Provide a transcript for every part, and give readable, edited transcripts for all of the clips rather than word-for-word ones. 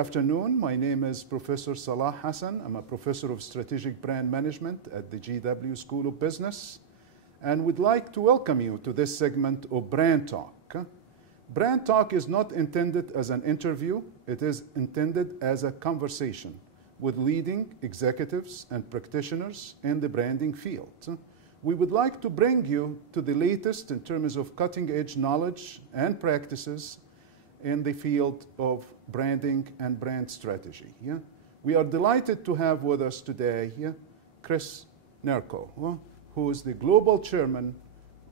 afternoon. My name is Professor Salah Hassan. I'm a professor of strategic brand management at the GW School of Business, and would like to welcome you to this segment of Brand Talk. Brand Talk is not intended as an interview. It is intended as a conversation with leading executives and practitioners in the branding field. We would like to bring you to the latest in terms of cutting-edge knowledge and practices in the field of branding and brand strategy. We are delighted to have with us today Chris Nurko, who is the global chairman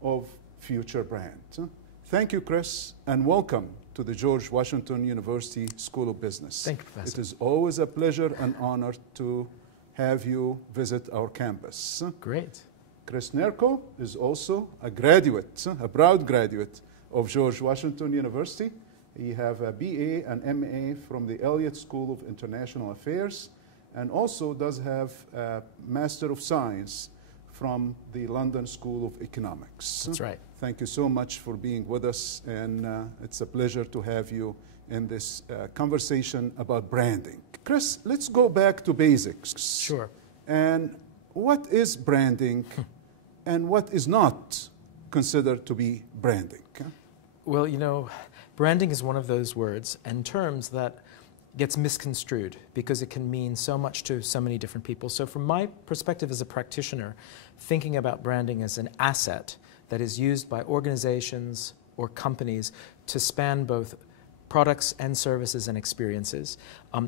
of FutureBrand. Thank you, Chris, and welcome to the George Washington University School of Business. Thank you, Professor. It is always a pleasure and honor to have you visit our campus. Great. Chris Nurko is also a graduate, a proud graduate of George Washington University. He has a BA and MA from the Elliott School of International Affairs, and also does have a Master of Science from the London School of Economics. That's right. Thank you so much for being with us, and it's a pleasure to have you in this conversation about branding. Chris, let's go back to basics. Sure. And what is branding and what is not considered to be branding? Well, you know, branding is one of those words and terms that gets misconstrued because it can mean so much to so many different people. So from my perspective as a practitioner, thinking about branding as an asset that is used by organizations or companies to span both products and services and experiences.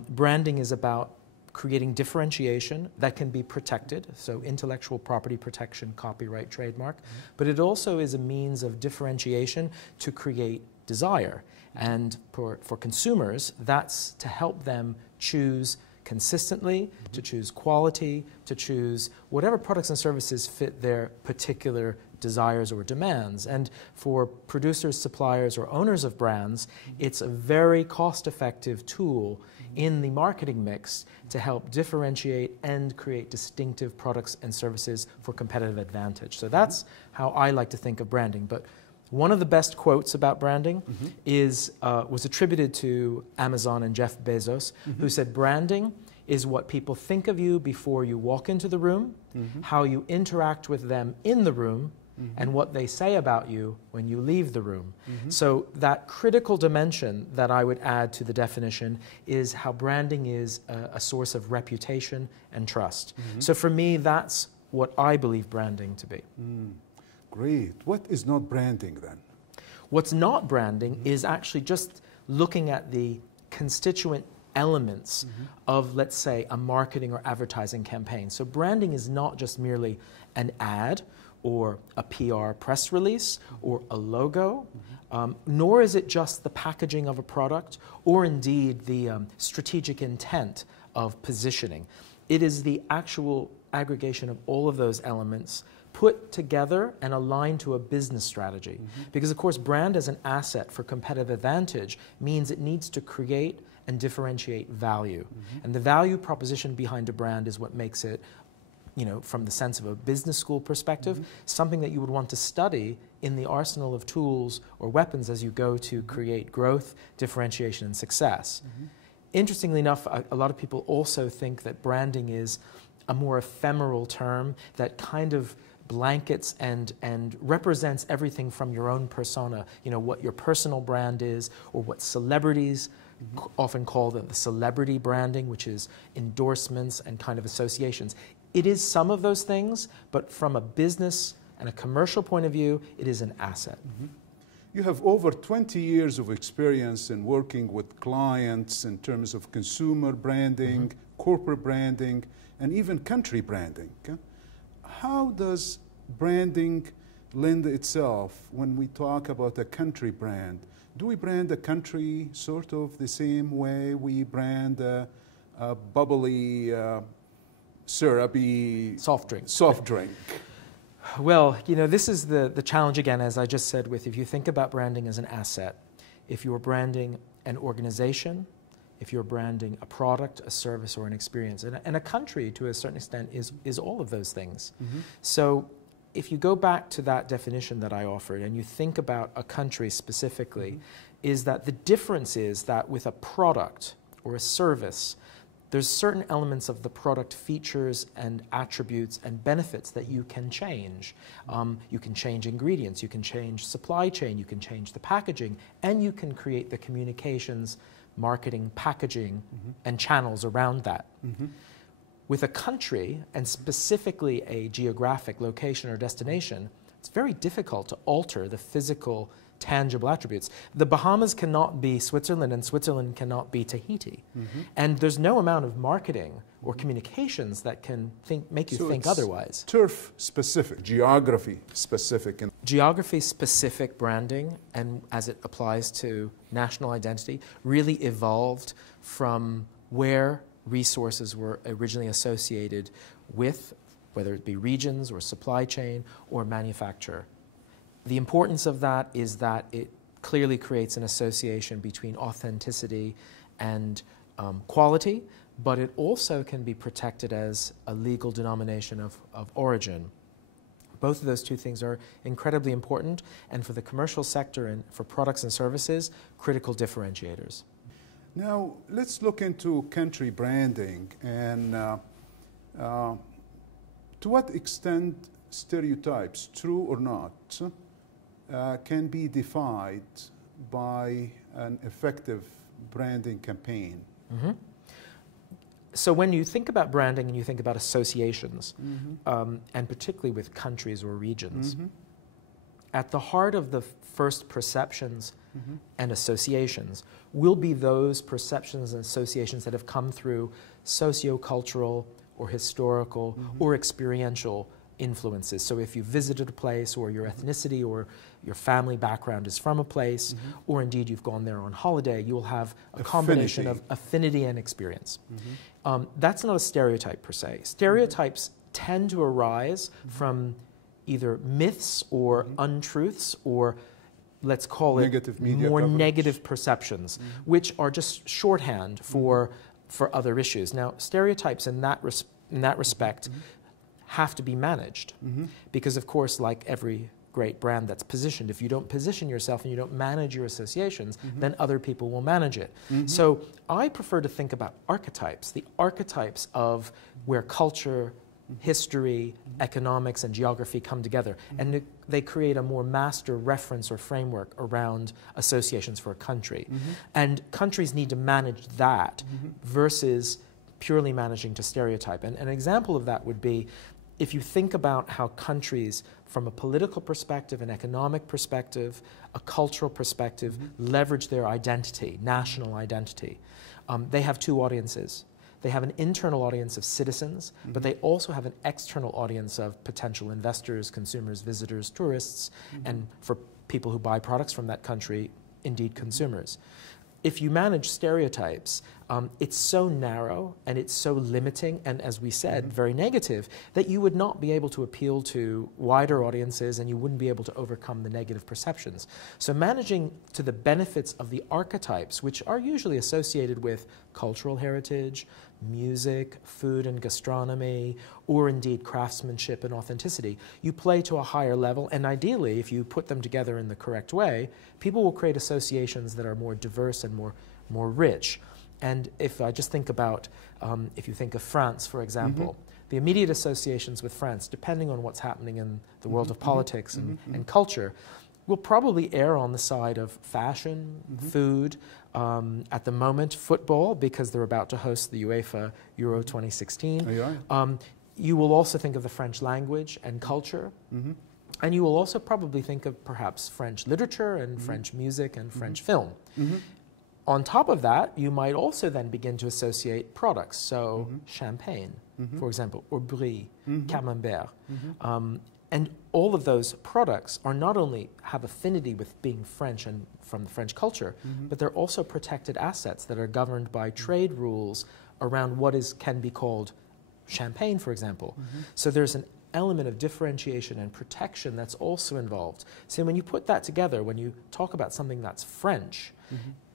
Branding is about creating differentiation that can be protected, so intellectual property protection, copyright, trademark, but it also is a means of differentiation to create desire. And for consumers, that's to help them choose consistently, to choose quality, to choose whatever products and services fit their particular desires or demands. And for producers, suppliers, or owners of brands, it's a very cost-effective tool in the marketing mix to help differentiate and create distinctive products and services for competitive advantage. So that's how I like to think of branding. But one of the best quotes about branding was attributed to Amazon and Jeff Bezos, who said, branding is what people think of you before you walk into the room, how you interact with them in the room, and what they say about you when you leave the room. So that critical dimension that I would add to the definition is how branding is a source of reputation and trust. So for me, that's what I believe branding to be. Great. What is not branding then? What's not branding is actually just looking at the constituent elements of, let's say, a marketing or advertising campaign. So branding is not just merely an ad or a PR press release or a logo, nor is it just the packaging of a product or indeed the strategic intent of positioning. It is the actual aggregation of all of those elements put together and aligned to a business strategy. Because of course brand as an asset for competitive advantage means it needs to create and differentiate value. And the value proposition behind a brand is what makes it, you know, from the sense of a business school perspective, something that you would want to study in the arsenal of tools or weapons as you go to create growth, differentiation, and success. Interestingly enough, a lot of people also think that branding is a more ephemeral term that kind of blankets and represents everything from your own persona, you know, what your personal brand is, or what celebrities often call the celebrity branding, which is endorsements and kind of associations. It is some of those things, but from a business and a commercial point of view, it is an asset. You have over 20 years of experience in working with clients in terms of consumer branding, corporate branding, and even country branding. How does branding lend itself when we talk about a country brand? Do we brand a country sort of the same way we brand a bubbly, syrupy soft drink? Well, you know, this is the challenge again, as I just said, with if you think about branding as an asset, if you're branding an organization, if you're branding a product, a service, or an experience. And a country, to a certain extent, is all of those things. So if you go back to that definition that I offered and you think about a country specifically, is that the difference is that with a product or a service, there's certain elements of the product features and attributes and benefits that you can change. You can change ingredients, you can change supply chain, you can change the packaging, and you can create the communications, marketing, packaging, and channels around that. With a country, and specifically a geographic location or destination, it's very difficult to alter the physical, tangible attributes. The Bahamas cannot be Switzerland, and Switzerland cannot be Tahiti. And there's no amount of marketing or communications that can make you think otherwise. Turf specific, geography specific. Geography specific branding, and as it applies to national identity, really evolved from where resources were originally associated with, whether it be regions or supply chain or manufacture. The importance of that is that it clearly creates an association between authenticity and quality, but it also can be protected as a legal denomination of origin. Both of those two things are incredibly important, and for the commercial sector and for products and services, critical differentiators. Now, let's look into country branding, and to what extent stereotypes, true or not, can be defied by an effective branding campaign. So when you think about branding and you think about associations, and particularly with countries or regions, at the heart of the first perceptions and associations will be those perceptions and associations that have come through socio-cultural or historical or experiential influences. So if you visited a place, or your ethnicity or your family background is from a place, or indeed you've gone there on holiday, you will have a combination of affinity and experience. That's not a stereotype per se. Stereotypes tend to arise from either myths or untruths, or let's call it more negative perceptions, which are just shorthand for other issues. Now, stereotypes in that respect have to be managed, because of course, like every great brand that's positioned, if you don't position yourself and you don't manage your associations, then other people will manage it. So I prefer to think about archetypes, the archetypes of where culture, history, economics, and geography come together, and they create a more master reference or framework around associations for a country. And countries need to manage that versus purely managing to stereotype. And an example of that would be, if you think about how countries, from a political perspective, an economic perspective, a cultural perspective, leverage their identity, national identity, they have two audiences. They have an internal audience of citizens, but they also have an external audience of potential investors, consumers, visitors, tourists, and for people who buy products from that country, indeed consumers. If you manage stereotypes, it's so narrow and it's so limiting and, as we said, very negative, that you would not be able to appeal to wider audiences, and you wouldn't be able to overcome the negative perceptions. So managing to the benefits of the archetypes, which are usually associated with cultural heritage, music, food and gastronomy, or indeed craftsmanship and authenticity, you play to a higher level, and ideally, if you put them together in the correct way, people will create associations that are more diverse and more rich. And if I just think about, if you think of France, for example, the immediate associations with France, depending on what's happening in the world of politics and culture, will probably err on the side of fashion, food, at the moment football, because they're about to host the UEFA Euro 2016. You will also think of the French language and culture, and you will also probably think of perhaps French literature and French music and French film. On top of that, you might also then begin to associate products, so champagne, for example, or brie, camembert. And all of those products are not only have affinity with being French and from the French culture, but they're also protected assets that are governed by trade rules around what can be called champagne, for example. So there's an element of differentiation and protection that's also involved. So when you put that together, when you talk about something that's French,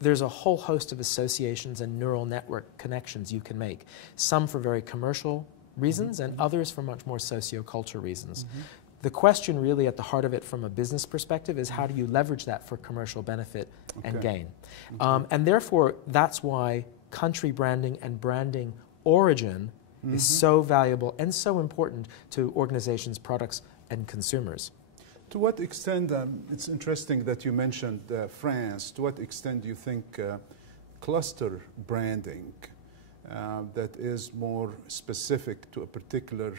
there's a whole host of associations and neural network connections you can make, some for very commercial reasons and others for much more socio-cultural reasons. The question really at the heart of it from a business perspective is, how do you leverage that for commercial benefit and gain? And therefore, that's why country branding and branding origin is so valuable and so important to organizations, products, and consumers. To what extent, it's interesting that you mentioned France, to what extent do you think cluster branding that is more specific to a particular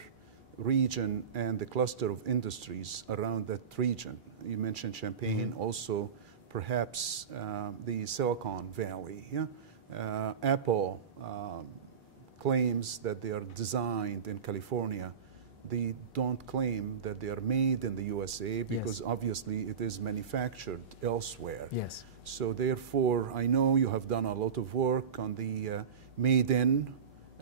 region and the cluster of industries around that region? You mentioned Champagne, also perhaps the Silicon Valley. Yeah? Apple claims that they are designed in California. They don't claim that they are made in the USA because obviously it is manufactured elsewhere. Yes. So therefore, I know you have done a lot of work on the made in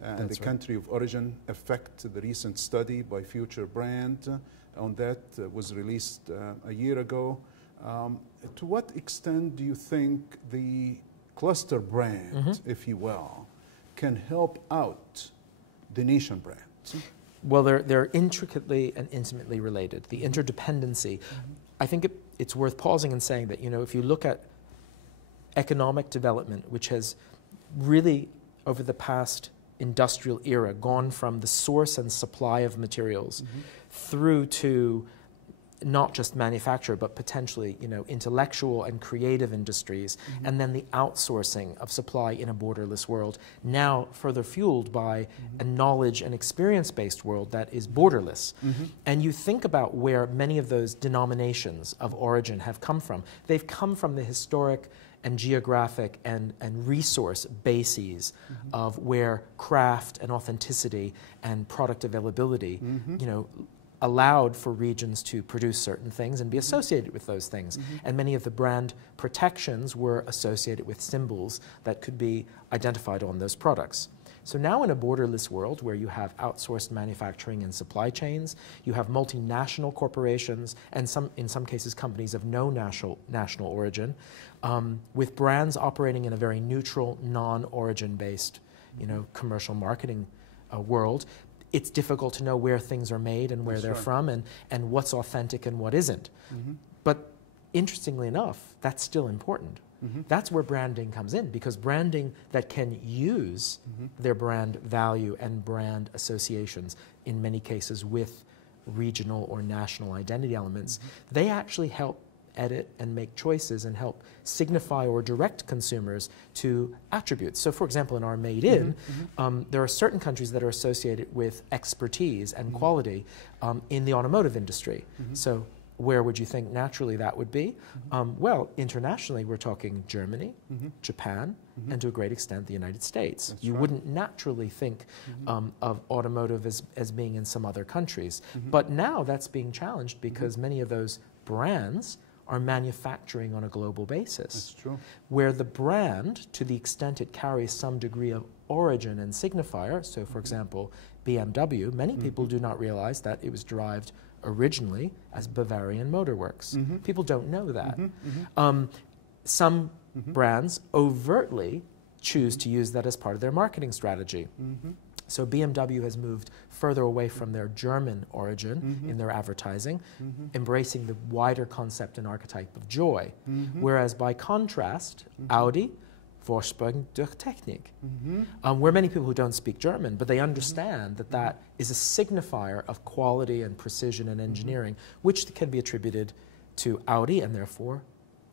and the country of origin effect. The recent study by FutureBrand on that was released a year ago. To what extent do you think the cluster brand, if you will, can help out the nation brand? Well, they're intricately and intimately related. The interdependency. I think it's worth pausing and saying that, you know, if you look at economic development, which has really, over the past industrial era, gone from the source and supply of materials through to not just manufacture, but potentially, you know, intellectual and creative industries, and then the outsourcing of supply in a borderless world, now further fueled by a knowledge and experience-based world that is borderless. And you think about where many of those denominations of origin have come from. They've come from the historic and geographic and resource bases of where craft and authenticity and product availability, you know, allowed for regions to produce certain things and be associated with those things. And many of the brand protections were associated with symbols that could be identified on those products. So now in a borderless world where you have outsourced manufacturing and supply chains, you have multinational corporations and in some cases companies of no national origin, with brands operating in a very neutral, non-origin based, you know, commercial marketing world. It's difficult to know where things are made and where they're from and what's authentic and what isn't. But interestingly enough, that's still important. That's where branding comes in, because branding that can use their brand value and brand associations, in many cases with regional or national identity elements, they actually help edit and make choices and help signify or direct consumers to attributes. So for example, in our Made In, there are certain countries that are associated with expertise and quality in the automotive industry. So where would you think naturally that would be? Well, internationally we're talking Germany, Japan, and to a great extent the United States. You wouldn't naturally think of automotive as being in some other countries. But now that's being challenged because many of those brands are manufacturing on a global basis. That's true. Where the brand, to the extent it carries some degree of origin and signifier, so for example, BMW, many people do not realize that it was derived originally as Bavarian Motor Works. People don't know that. Some brands overtly choose to use that as part of their marketing strategy. So BMW has moved further away from their German origin in their advertising, embracing the wider concept and archetype of joy. Whereas by contrast, Audi, Vorsprung durch Technik, where many people who don't speak German, but they understand that that is a signifier of quality and precision and engineering, which can be attributed to Audi and therefore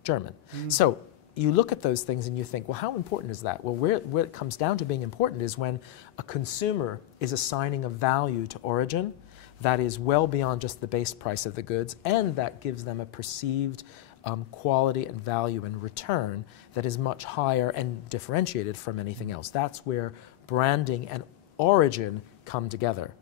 German. So you look at those things and you think, well, how important is that? Well, where it comes down to being important is when a consumer is assigning a value to origin that is well beyond just the base price of the goods, and that gives them a perceived quality and value and return that is much higher and differentiated from anything else. That's where branding and origin come together.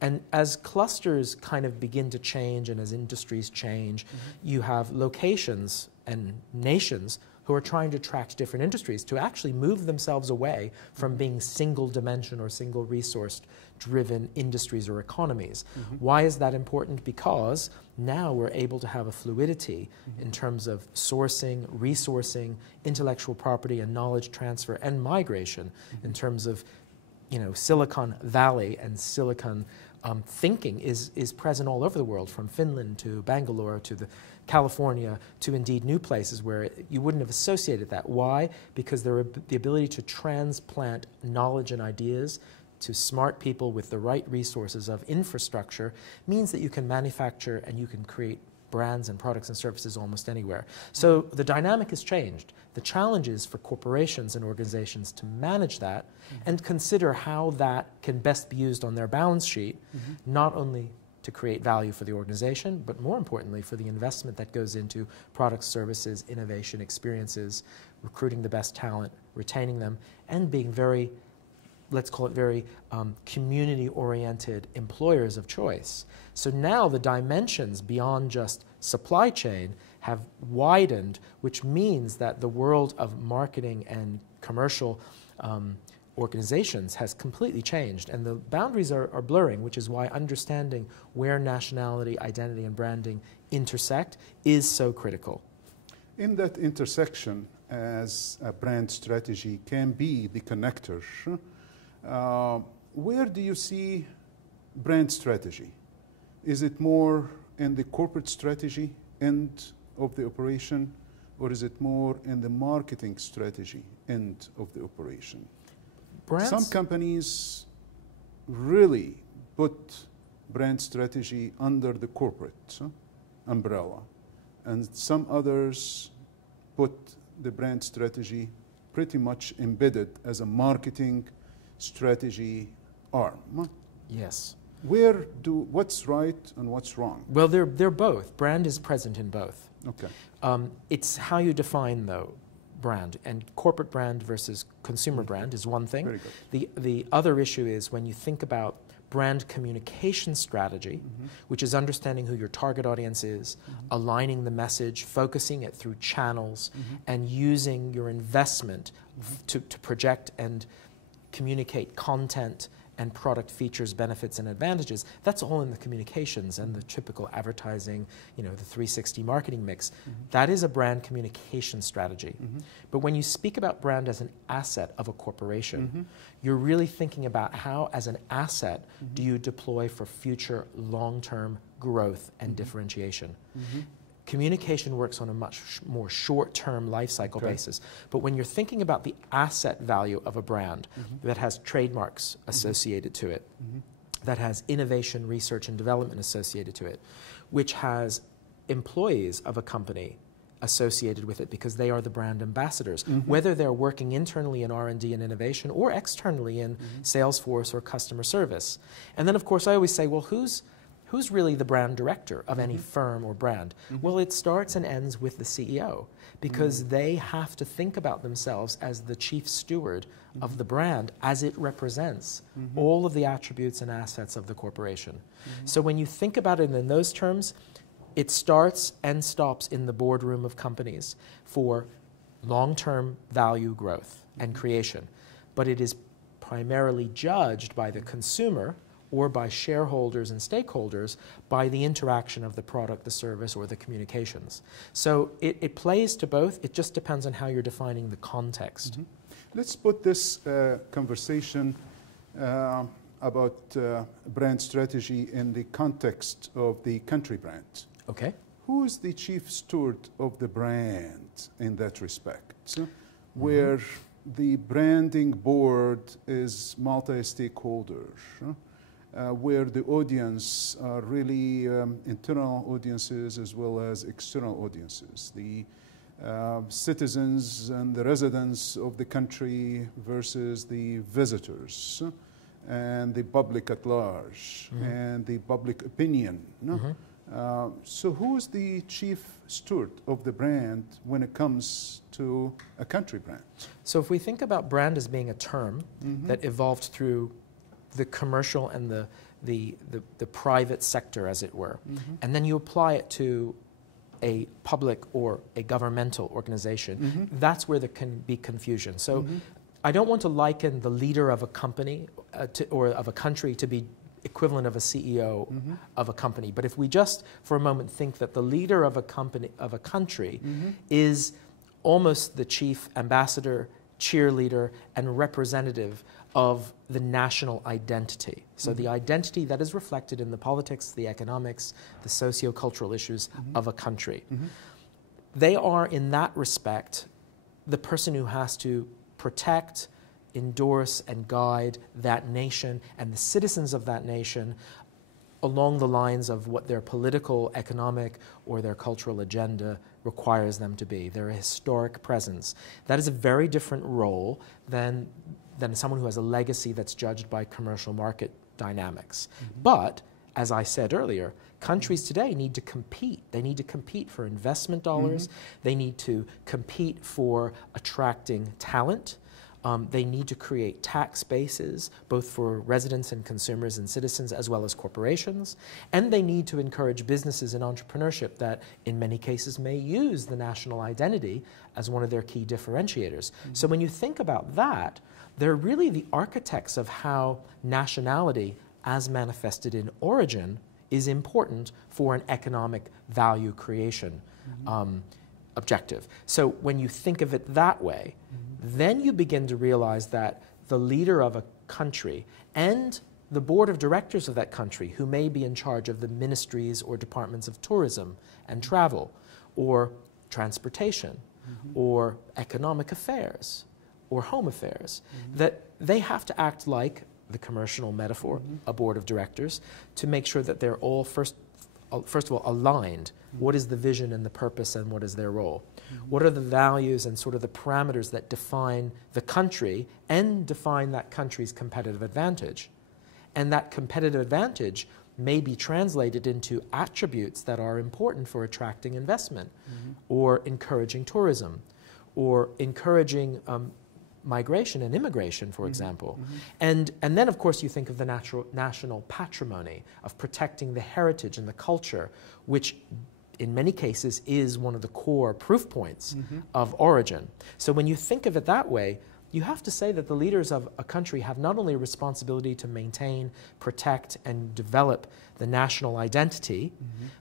And as clusters kind of begin to change and as industries change, you have locations and nations who are trying to attract different industries to actually move themselves away from being single dimension or single resource driven industries or economies. Why is that important? Because now we're able to have a fluidity in terms of sourcing, resourcing, intellectual property and knowledge transfer and migration in terms of, you know, Silicon Valley and Silicon thinking is present all over the world, from Finland to Bangalore to California to indeed new places where you wouldn't have associated that. Why? Because the ability to transplant knowledge and ideas to smart people with the right resources of infrastructure means that you can manufacture and you can create brands and products and services almost anywhere. So the dynamic has changed. The challenge is for corporations and organizations to manage that and consider how that can best be used on their balance sheet, not only to create value for the organization, but more importantly for the investment that goes into products, services, innovation, experiences, recruiting the best talent, retaining them, and being very, let's call it very community-oriented employers of choice. So now the dimensions beyond just supply chain have widened, which means that the world of marketing and commercial organizations has completely changed, and the boundaries are blurring, which is why understanding where nationality, identity, and branding intersect is so critical. In that intersection, as a brand strategy can be the connector, where do you see brand strategy? Is it more in the corporate strategy end of the operation, or is it more in the marketing strategy end of the operation? Brands? Some companies really put brand strategy under the corporate umbrella, and some others put the brand strategy pretty much embedded as a marketing strategy arm. Yes. What's right and what's wrong? Well, they're both. Brand is present in both. Okay. It's how you define, though, brand. And corporate brand versus consumer brand is one thing. Very good. The other issue is when you think about brand communication strategy, which is understanding who your target audience is, aligning the message, focusing it through channels, and using your investment to project and communicate content and product features, benefits, and advantages. That's all in the communications and the typical advertising, the 360 marketing mix. That is a brand communication strategy. But when you speak about brand as an asset of a corporation, you're really thinking about how, as an asset, do you deploy for future long-term growth and differentiation. Communication works on a much more short-term life cycle basis. But when you're thinking about the asset value of a brand that has trademarks associated to it, that has innovation, research, and development associated to it, which has employees of a company associated with it because they are the brand ambassadors, whether they're working internally in R&D and innovation or externally in Salesforce or customer service. And then, of course, I always say, well, who's really the brand director of any firm or brand? Well, it starts and ends with the CEO, because they have to think about themselves as the chief steward of the brand as it represents all of the attributes and assets of the corporation. So when you think about it in those terms, it starts and stops in the boardroom of companies for long-term value growth and creation. But it is primarily judged by the consumer or by shareholders and stakeholders by the interaction of the product, the service, or the communications. So it plays to both. It just depends on how you're defining the context. Let's put this conversation about brand strategy in the context of the country brand. Okay. Who is the chief steward of the brand in that respect? Where the branding board is multi-stakeholder, where the audience are really internal audiences as well as external audiences, the citizens and the residents of the country versus the visitors and the public at large and the public opinion. So who is the chief steward of the brand when it comes to a country brand? So if we think about brand as being a term that evolved through the commercial and the private sector, as it were, and then you apply it to a public or a governmental organization, that's where there can be confusion. So I don't want to liken the leader of a company or of a country to be equivalent of a CEO of a company. But if we just for a moment think that the leader of a company, of a country, is almost the chief ambassador, cheerleader, and representative of the national identity. So the identity that is reflected in the politics, the economics, the socio-cultural issues of a country. They are, in that respect, the person who has to protect, endorse, and guide that nation and the citizens of that nation along the lines of what their political, economic, or their cultural agenda requires them to be. They're a historic presence. That is a very different role than someone who has a legacy that's judged by commercial market dynamics. But, as I said earlier, countries today need to compete. They need to compete for investment dollars. They need to compete for attracting talent. They need to create tax bases, both for residents and consumers and citizens, as well as corporations. And they need to encourage businesses and entrepreneurship that, in many cases, may use the national identity as one of their key differentiators. So when you think about that, they're really the architects of how nationality, as manifested in origin, is important for an economic value creation objective. So when you think of it that way, then you begin to realize that the leader of a country and the board of directors of that country, who may be in charge of the ministries or departments of tourism and travel, or transportation, or economic affairs, or home affairs, that they have to act like the commercial metaphor, a board of directors, to make sure that they're all first of all aligned. What is the vision and the purpose, and what is their role? What are the values and sort of the parameters that define the country and define that country's competitive advantage? And that competitive advantage may be translated into attributes that are important for attracting investment, or encouraging tourism, or encouraging migration and immigration, for example. And then, of course, you think of the national patrimony, of protecting the heritage and the culture, which in many cases is one of the core proof points of origin. So when you think of it that way, you have to say that the leaders of a country have not only a responsibility to maintain, protect, and develop the national identity,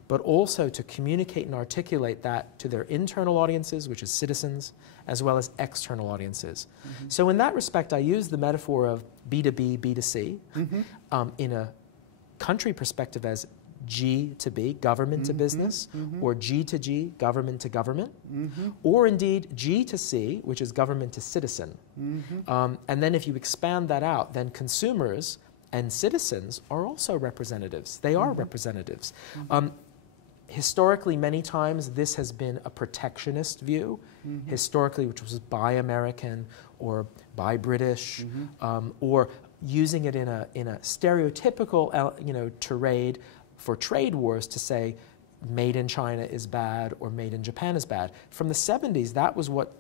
but also to communicate and articulate that to their internal audiences, which is citizens, as well as external audiences. So in that respect, I use the metaphor of B2B, B2C, in a country perspective as G to B, government to business, or G to G, government to government, or indeed G to C, which is government to citizen. And then if you expand that out, then consumers and citizens are also representatives. They are representatives. Historically, many times, this has been a protectionist view, historically, which was buy American or buy British, or using it in a stereotypical tirade for trade wars to say made in China is bad or made in Japan is bad. From the 70s, that was what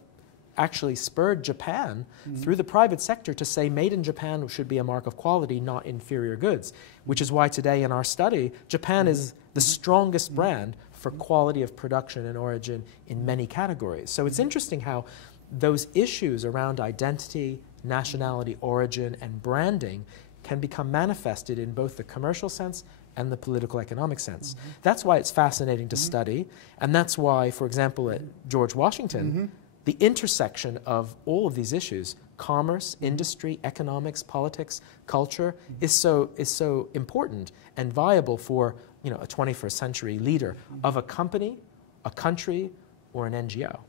actually spurred Japan through the private sector to say made in Japan should be a mark of quality, not inferior goods, which is why today in our study, Japan is the strongest brand for quality of production and origin in many categories. So it's interesting how those issues around identity, nationality, origin, and branding can become manifested in both the commercial sense and the political economic sense. That's why it's fascinating to study, and that's why, for example, at George Washington, the intersection of all of these issues, commerce, industry, economics, politics, culture, is so important and viable for a 21st century leader of a company, a country, or an NGO.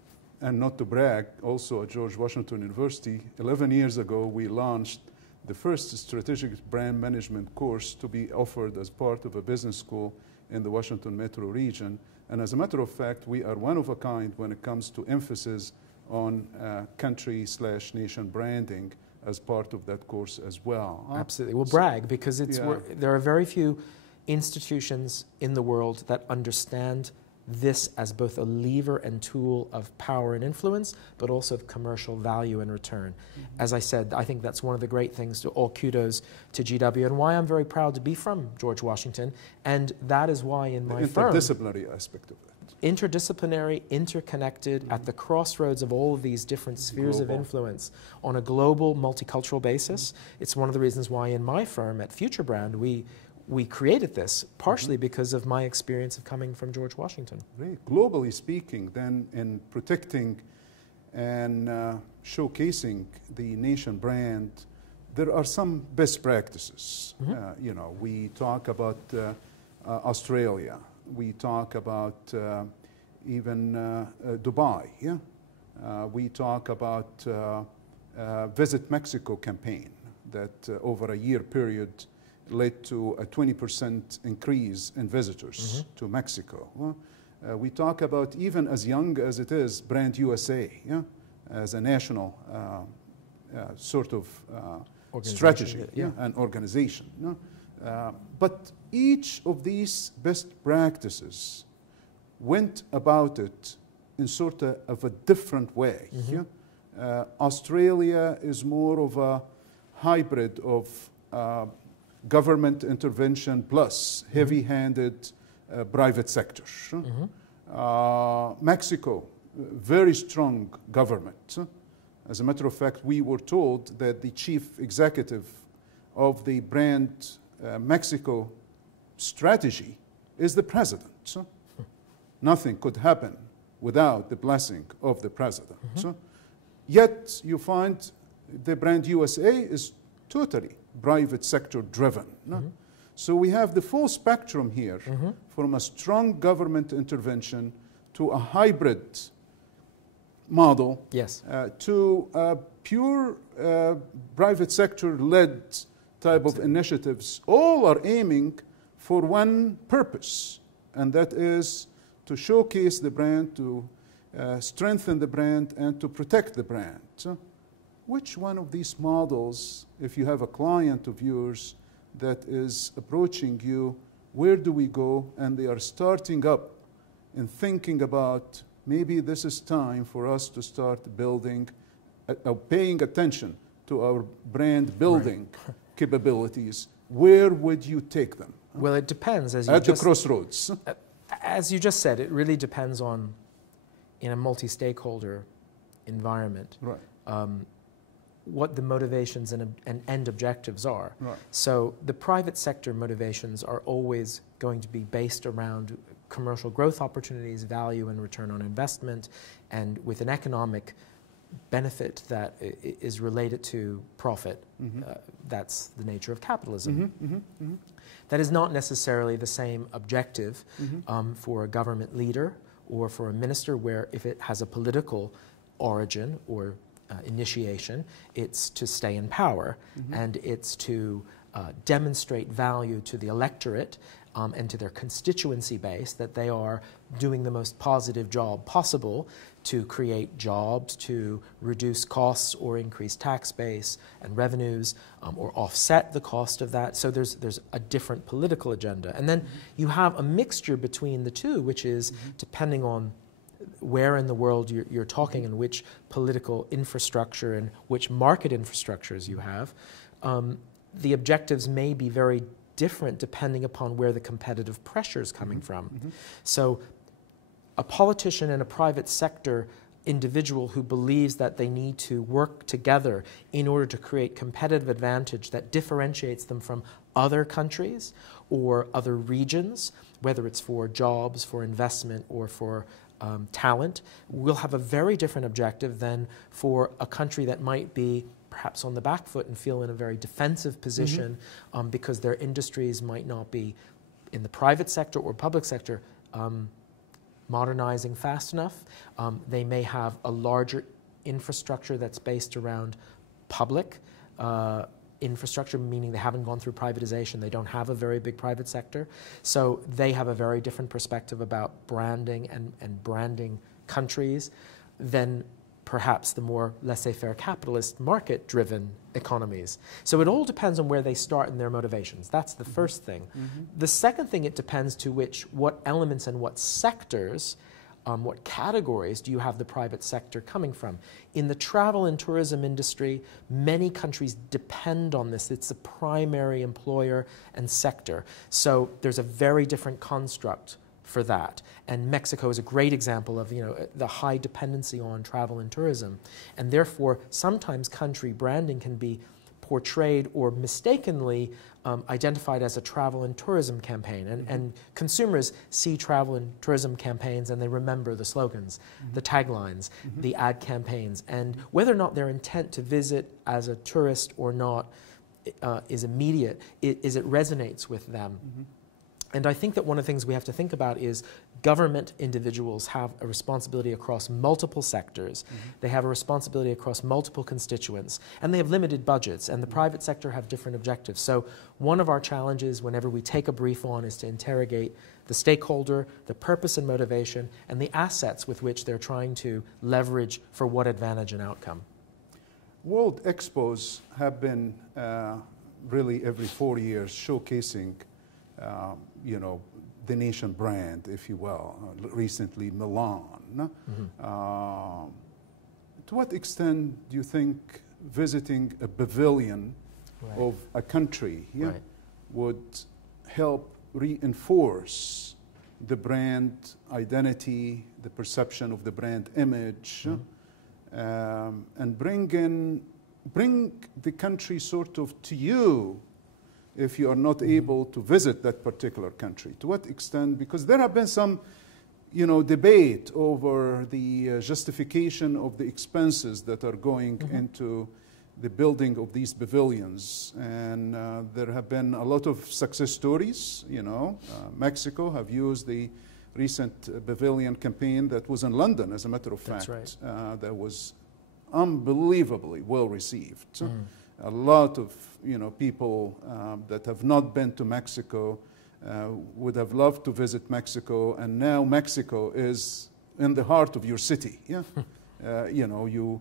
And not to brag, also at George Washington University, 11 years ago, we launched the first strategic brand management course to be offered as part of a business school in the Washington metro region. And as a matter of fact, we are one of a kind when it comes to emphasis on country/nation branding as part of that course as well. Absolutely. We'll brag because there are very few institutions in the world that understand this as both a lever and tool of power and influence, but also of commercial value and return. As I said, I think that's one of the great things, to all kudos to GW, and why I'm very proud to be from George Washington, and that is why in my firm... Interdisciplinary aspect of that. Interdisciplinary, interconnected, at the crossroads of all of these different spheres of influence on a global, multicultural basis. It's one of the reasons why in my firm at FutureBrand, we created this, partially because of my experience of coming from George Washington. Great. Globally speaking, then, in protecting and showcasing the nation brand, there are some best practices. You know, we talk about Australia. We talk about even Dubai. Yeah? We talk about Visit Mexico campaign that over a year period led to a 20% increase in visitors to Mexico. We talk about, even as young as it is, Brand USA, yeah? As a national sort of strategy, and organization. But each of these best practices went about it in sort of a different way. Australia is more of a hybrid of government intervention plus heavy-handed private sector. Mexico, very strong government. As a matter of fact, we were told that the chief executive of the Brand Mexico strategy is the president. Nothing could happen without the blessing of the president. Yet you find the Brand USA is totally private sector driven. So we have the full spectrum here, from a strong government intervention to a hybrid model, to a pure private sector-led type of initiatives. All are aiming for one purpose, and that is to showcase the brand, to strengthen the brand, and to protect the brand. Which one of these models, if you have a client of yours that is approaching you, where do we go? And they are starting up and thinking about, maybe this is time for us to start building, paying attention to our brand building capabilities. Where would you take them? Well, it depends. As you at the crossroads. As you just said, it really depends on, in a multi-stakeholder environment, what the motivations and end objectives are. So the private sector motivations are always going to be based around commercial growth opportunities, value and return on investment, and with an economic benefit that is related to profit. That's the nature of capitalism. That is not necessarily the same objective for a government leader or for a minister, where if it has a political origin or initiation, it's to stay in power, and it's to demonstrate value to the electorate and to their constituency base that they are doing the most positive job possible to create jobs, to reduce costs or increase tax base and revenues, or offset the cost of that. So there's a different political agenda. And then you have a mixture between the two, which is depending on where in the world you're talking and which political infrastructure and which market infrastructures you have, the objectives may be very different depending upon where the competitive pressure is coming from. So a politician and a private sector individual who believes that they need to work together in order to create competitive advantage that differentiates them from other countries or other regions, whether it's for jobs, for investment, or for talent, will have a very different objective than for a country that might be perhaps on the back foot and feel in a very defensive position because their industries might not be in the private sector or public sector modernizing fast enough. They may have a larger infrastructure that's based around public infrastructure, meaning they haven't gone through privatization. They don't have a very big private sector. So they have a very different perspective about branding and branding countries than perhaps the more laissez-faire capitalist market-driven economies. So it all depends on where they start in their motivations. That's the first thing. The second thing, it depends to what elements and what sectors, what categories do you have the private sector coming from. In the travel and tourism industry, many countries depend on this. It's the primary employer and sector. So there's a very different construct for that. And Mexico is a great example of, the high dependency on travel and tourism. And therefore, sometimes country branding can be portrayed or mistakenly identified as a travel and tourism campaign. And consumers see travel and tourism campaigns and they remember the slogans, the taglines, the ad campaigns. And whether or not their intent to visit as a tourist or not is immediate is it resonates with them. And I think that one of the things we have to think about is government individuals have a responsibility across multiple sectors. They have a responsibility across multiple constituents, and they have limited budgets, and the private sector have different objectives. So one of our challenges whenever we take a brief on is to interrogate the stakeholder, the purpose and motivation, and the assets with which they're trying to leverage for what advantage and outcome. World Expos have been really every 4 years showcasing you know, the nation brand, if you will. Recently, Milan. To what extent do you think visiting a pavilion of a country would help reinforce the brand identity, the perception of the brand image, and bring the country sort of to you if you are not able to visit that particular country? To what extent? Because there have been some, you know, debate over the justification of the expenses that are going into the building of these pavilions. And there have been a lot of success stories, you know. Mexico have used the recent pavilion campaign that was in London, as a matter of fact. That's right. That was unbelievably well received. A lot of, you know, people that have not been to Mexico would have loved to visit Mexico, and now Mexico is in the heart of your city. You know, you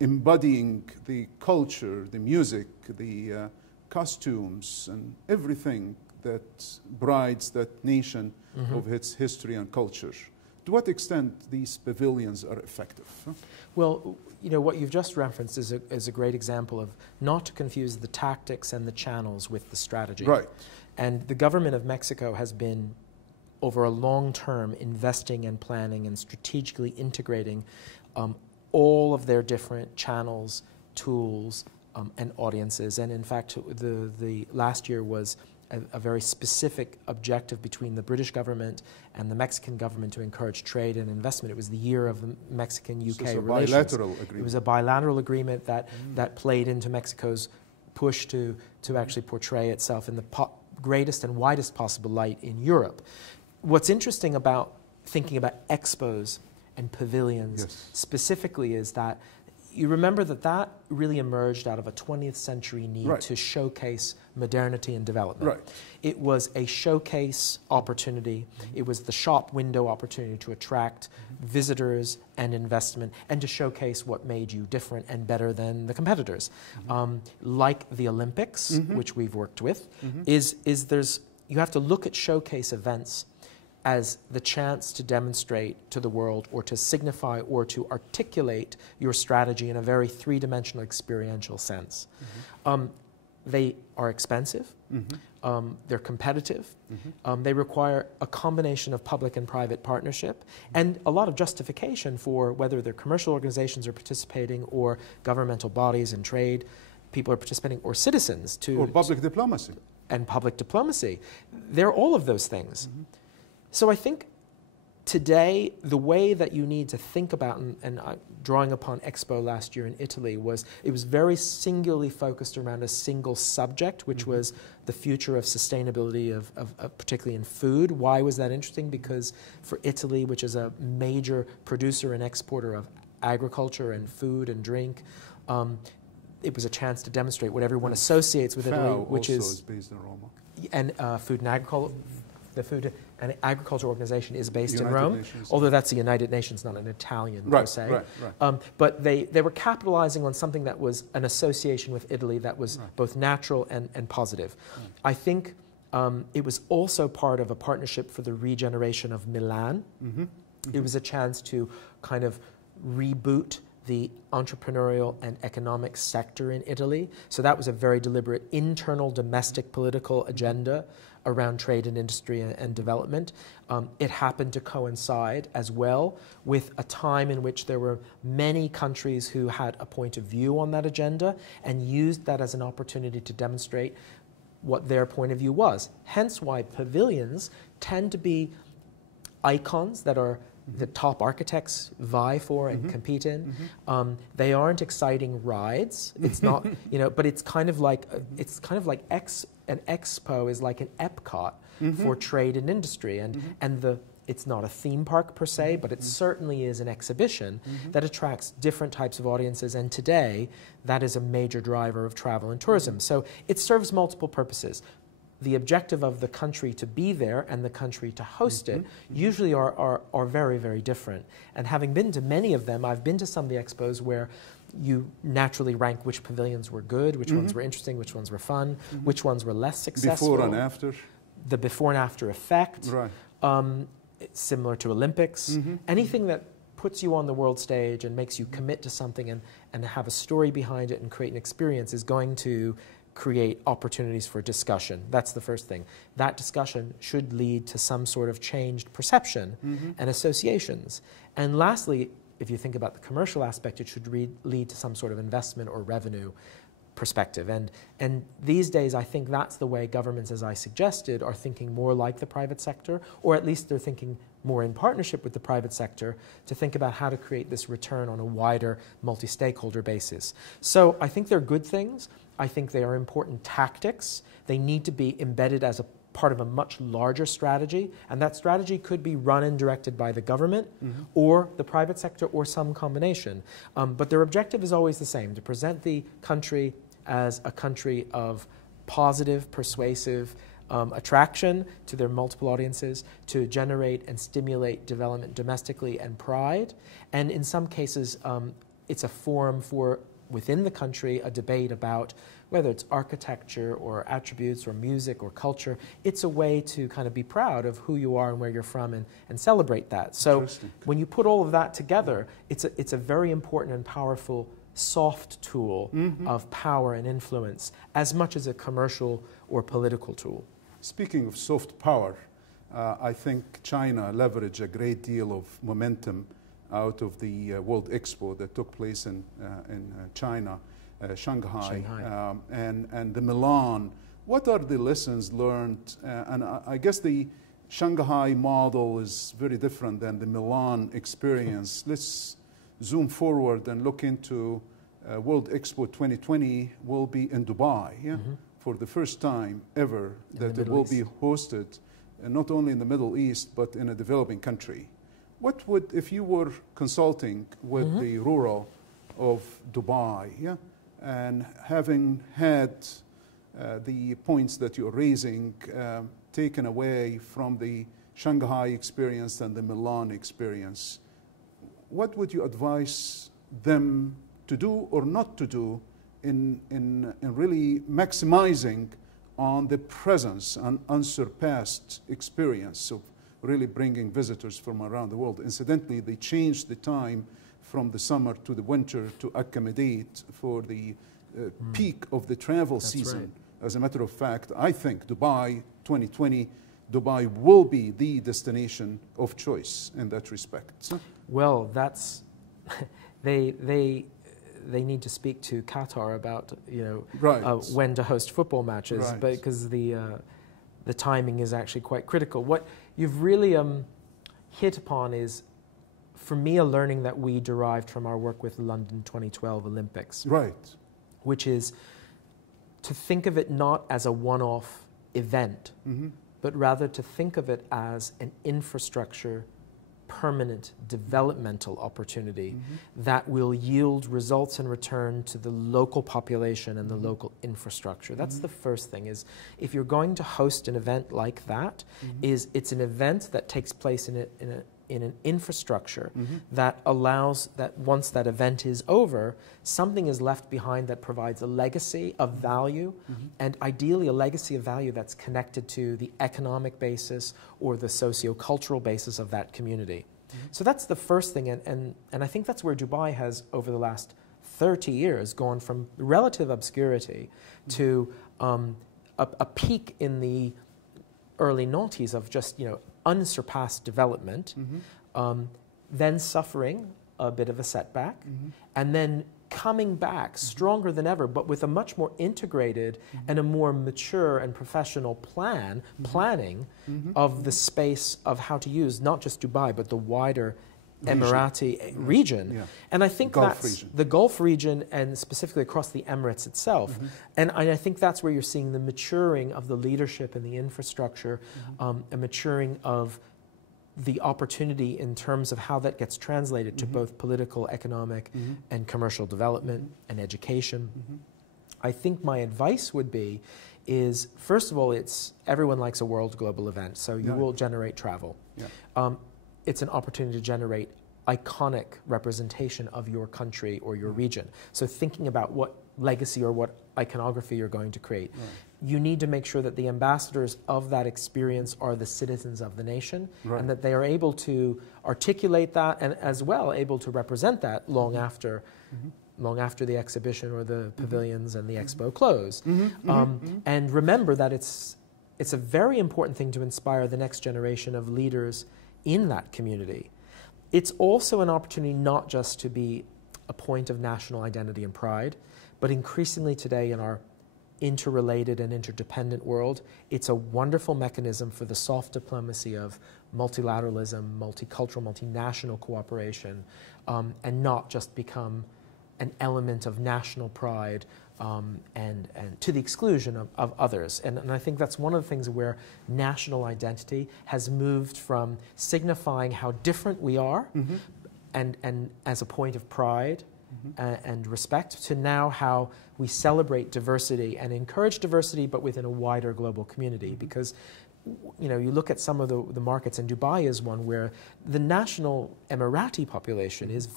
embodying the culture, the music, the costumes, and everything that brides that nation of its history and culture. To what extent these pavilions are effective? Well, you know, what you've just referenced is a great example of not to confuse the tactics and the channels with the strategy. Right. And the government of Mexico has been, over a long term, investing and planning and strategically integrating all of their different channels, tools, and audiences. And in fact, the last year was a very specific objective between the British government and the Mexican government to encourage trade and investment. It was the year of the Mexican-UK relations. Bilateral agreement. It was a bilateral agreement that played into Mexico's push to actually portray itself in the greatest and widest possible light in Europe. What's interesting about thinking about expos and pavilions specifically is that you remember that really emerged out of a 20th century need to showcase modernity and development. It was a showcase opportunity. It was the shop window opportunity to attract visitors and investment, and to showcase what made you different and better than the competitors. Like the Olympics, which we've worked with, you have to look at showcase events as the chance to demonstrate to the world, or to signify, or to articulate your strategy in a very three-dimensional experiential sense. They are expensive, they're competitive, they require a combination of public and private partnership, and a lot of justification for whether they're commercial organizations are participating, or governmental bodies and trade people are participating, or citizens or public diplomacy. And public diplomacy. They're all of those things. So I think today, the way that you need to think about, and drawing upon Expo last year in Italy, was it was very singularly focused around a single subject, which was the future of sustainability, of particularly in food. Why was that interesting? Because for Italy, which is a major producer and exporter of agriculture and food and drink, it was a chance to demonstrate what everyone associates with Italy, which is based in Rome. And food and agriculture. The Food and Agriculture Organization is based in Rome, Nations. although that's the United Nations, not an Italian per se. But they were capitalizing on something that was an association with Italy that was both natural and positive. I think it was also part of a partnership for the regeneration of Milan. It was a chance to kind of reboot the entrepreneurial and economic sector in Italy. So that was a very deliberate internal domestic political agenda around trade and industry and development. It happened to coincide as well with a time in which there were many countries who had a point of view on that agenda and used that as an opportunity to demonstrate what their point of view was. Hence why pavilions tend to be icons that are the top architects vie for and compete in. They aren't exciting rides. It's not, you know, but it's kind of like an expo is like an Epcot for trade and industry, and it's not a theme park per se, but it certainly is an exhibition that attracts different types of audiences, and today that is a major driver of travel and tourism. So it serves multiple purposes. The objective of the country to be there and the country to host it usually are very, very different. And having been to many of them, I've been to some of the expos where you naturally rank which pavilions were good, which ones were interesting, which ones were fun, which ones were less successful. Before and after? The before and after effect. Right. It's similar to Olympics. Anything that puts you on the world stage and makes you commit to something and have a story behind it and create an experience is going to create opportunities for discussion. That's the first thing. That discussion should lead to some sort of changed perception and associations. And lastly, if you think about the commercial aspect, it should lead to some sort of investment or revenue perspective. And these days, I think that's the way governments, as I suggested, are thinking more like the private sector, or at least they're thinking more in partnership with the private sector to think about how to create this return on a wider multi-stakeholder basis. So I think they're good things. I think they are important tactics. They need to be embedded as a part of a much larger strategy, and that strategy could be run and directed by the government or the private sector or some combination. But their objective is always the same, to present the country as a country of positive, persuasive attraction to their multiple audiences, to generate and stimulate development domestically and pride. And in some cases, it's a forum for, within the country, a debate about whether it's architecture or attributes or music or culture. It's a way to kind of be proud of who you are and where you're from and celebrate that. So when you put all of that together, it's a very important and powerful soft tool of power and influence as much as a commercial or political tool. Speaking of soft power, I think China leveraged a great deal of momentum out of the World Expo that took place in China, Shanghai. And the Milan. What are the lessons learned? And I guess the Shanghai model is very different than the Milan experience. Let's zoom forward and look into World Expo 2020 will be in Dubai, for the first time ever that it will be hosted, not only in the Middle East, but in a developing country. What would, if you were consulting with the rural of Dubai, and having had the points that you're raising taken away from the Shanghai experience and the Milan experience, what would you advise them to do or not to do in really maximizing on the presence and unsurpassed experience of really bringing visitors from around the world? Incidentally, they changed the time from the summer to the winter to accommodate for the peak of the travel season. As a matter of fact, I think Dubai 2020, Dubai will be the destination of choice in that respect. Well, that's they need to speak to Qatar about when to host football matches, because the timing is actually quite critical. What you've really hit upon is, for me, a learning that we derived from our work with London 2012 Olympics. Which is to think of it not as a one-off event, but rather to think of it as an infrastructure, permanent developmental opportunity that will yield results and return to the local population and the local infrastructure. That's the first thing, is if you're going to host an event like that, it's an event that takes place in an infrastructure that allows that once that event is over, something is left behind that provides a legacy of value, and ideally a legacy of value that's connected to the economic basis or the socio-cultural basis of that community. So that's the first thing, and I think that's where Dubai has, over the last 30 years, gone from relative obscurity to a peak in the early noughties of just, unsurpassed development, then suffering a bit of a setback, and then coming back stronger than ever, but with a much more integrated and a more mature and professional planning of the space of how to use not just Dubai, but the wider Emirati region. Yeah. And I think Gulf that's region. the Gulf region, and specifically across the Emirates itself. And I think that's where you're seeing the maturing of the leadership and the infrastructure, a maturing of the opportunity in terms of how that gets translated to both political, economic, and commercial development and education. I think my advice would be is, first of all, everyone likes a world global event, so you will generate travel. Yeah. It's an opportunity to generate iconic representation of your country or your region. So thinking about what legacy or what iconography you're going to create. You need to make sure that the ambassadors of that experience are the citizens of the nation, and that they are able to articulate that and as well able to represent that long after the exhibition or the pavilions and the expo close. And remember that it's a very important thing to inspire the next generation of leaders in that community. It's also an opportunity not just to be a point of national identity and pride, but increasingly today in our interrelated and interdependent world, it's a wonderful mechanism for the soft diplomacy of multilateralism, multicultural, multinational cooperation, and not just become an element of national pride and to the exclusion of others. And I think that's one of the things where national identity has moved from signifying how different we are and as a point of pride and respect, to now how we celebrate diversity and encourage diversity, but within a wider global community. Because you look at some of the markets, and Dubai is one where the national Emirati population is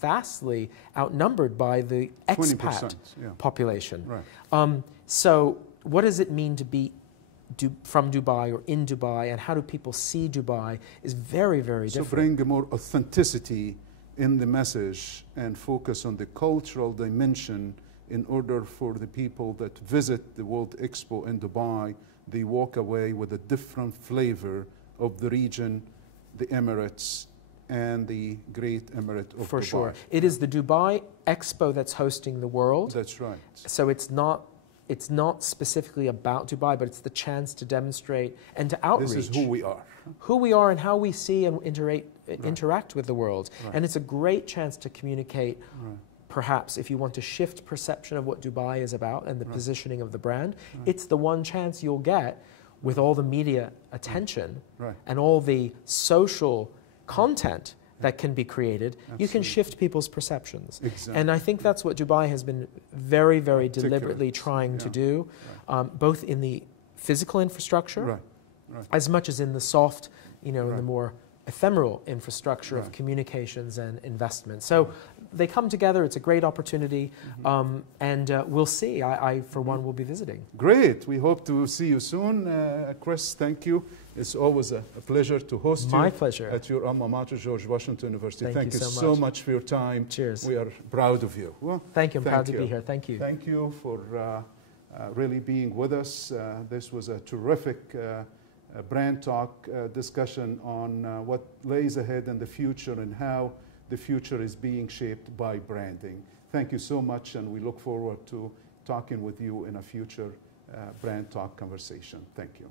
vastly outnumbered by the expat population. So what does it mean to be from Dubai or in Dubai, and how do people see Dubai is very, very different. So bring more authenticity in the message and focus on the cultural dimension in order for the people that visit the World Expo in Dubai, they walk away with a different flavor of the region, the Emirates, and the great Emirate of Dubai. For sure. It is the Dubai Expo that's hosting the world. That's right. So it's not specifically about Dubai, but it's the chance to demonstrate and to outreach. This is who we are. Who we are and how we see and interact with the world. And it's a great chance to communicate, perhaps, if you want to shift perception of what Dubai is about and the positioning of the brand, it's the one chance you'll get with all the media attention and all the social content that can be created. You can shift people's perceptions. And I think that's what Dubai has been very, very deliberately trying to do, both in the physical infrastructure, as much as in the soft, in the more ephemeral infrastructure of communications and investment. So they come together. It's a great opportunity, and we'll see. I, for one, will be visiting. Great. We hope to see you soon. Chris, thank you. It's always a pleasure to host you. My pleasure. At your alma mater, George Washington University. Thank you so much for your time. Cheers. We are proud of you. Well, thank you. I'm proud to be here. Thank you. Thank you for really being with us. This was a terrific brand talk discussion on what lays ahead in the future and how the future is being shaped by branding. Thank you so much, and we look forward to talking with you in a future brand talk conversation. Thank you.